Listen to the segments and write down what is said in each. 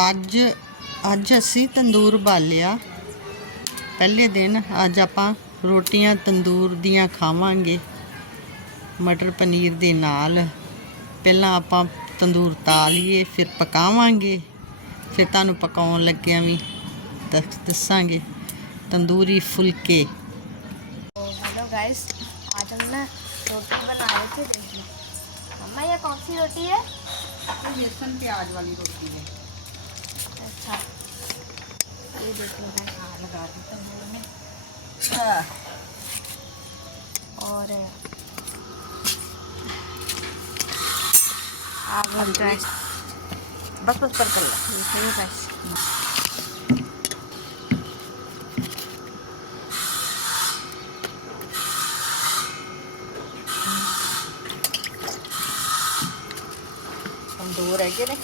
ਅੱਜ ਅੱਜ ਅਸੀਂ ਤੰਦੂਰ ਬਾਲਿਆ ਪਹਿਲੇ ਦਿਨ ਅੱਜ ਆਪਾਂ ਰੋਟੀਆਂ ਤੰਦੂਰ ਦੀਆਂ ਖਾਵਾਂਗੇ ਮਟਰ ਪਨੀਰ ਦੇ ਨਾਲ ਪਹਿਲਾਂ ਆਪਾਂ ਤੰਦੂਰ ਤਾਲੀਏ ਫਿਰ ਪਕਾਵਾਂਗੇ ਫਿਰ ਤੁਹਾਨੂੰ ਪਕਾਉਣ ਲੱਗਿਆਂ ਵੀ ਦੱਸ ਦੱਸਾਂਗੇ ਤੰਦੂਰੀ ਫੁਲਕੇ तो हेलो गाइस आज हम ना रोटी बना रहे थे देख लो मम्मा ये कौन सी रोटी है ਬੇਸਨ ਪਿਆਜ਼ ਵਾਲੀ ਰੋਟੀ ਹੈ अच्छा लगा देता हूँ मैंने और आग हम बस बस पर कर लो दो रह गए ने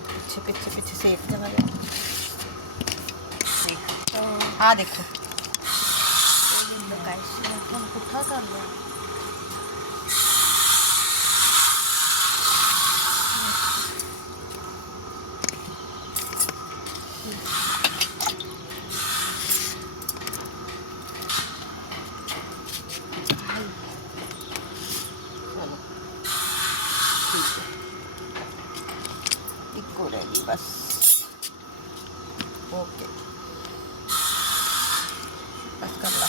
पीछे पीछे पीछे सेक जाएगा हा देखो कुठं चाललं बस ओके hasta luego.